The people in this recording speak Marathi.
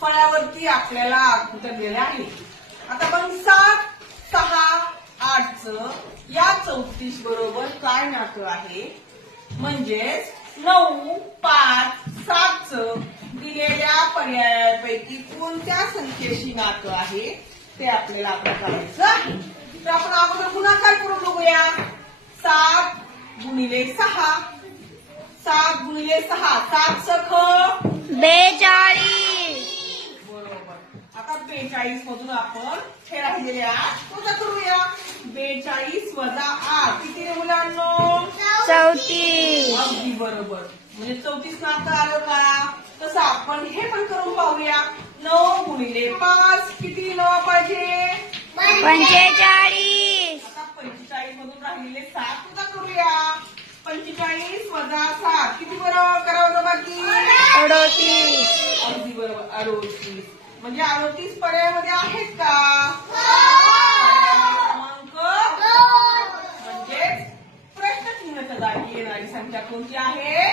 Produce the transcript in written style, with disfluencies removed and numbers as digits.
फळ्यावरती आपल्याला उत्तर दिले आहे. आता आपण 7, 6, 8 या 34 बरोबर काय नातं आहे, म्हणजेच 9, 5, 7 दिलेल्या पर्यायापैकी कोणत्या संख्येशी नातं आहे ते आपल्याला आता करायचं आहे. तर आपण अगोदर गुणाकार करून बघूया. 7 गुणिले 6, 7 गुणिले 6, 7 सख 42. बरोबर. आता 42 मधून आपण हे राहिलेले 8 वजा करूया. 42 वजा 8 किती रे मुलांनो? 34. अगदी बरोबर. म्हणजे 34 नातं आलं का? तसं आपण हे पण करून पाहूया. 9 गुणिले 5 किती 9 पाहिजे? 45. आता 45 मधून राहिलेले 7 वजा करूया. 45 वजा 7 किती बरोबर करावं बाकी? 38. अगदी बरोबर 38. म्हणजे 38 पर्यायामध्ये आहेत का? क्रमांक म्हणजेच प्रश्नचिन्हाच्या जागी येणारी संख्या कोणती आहे?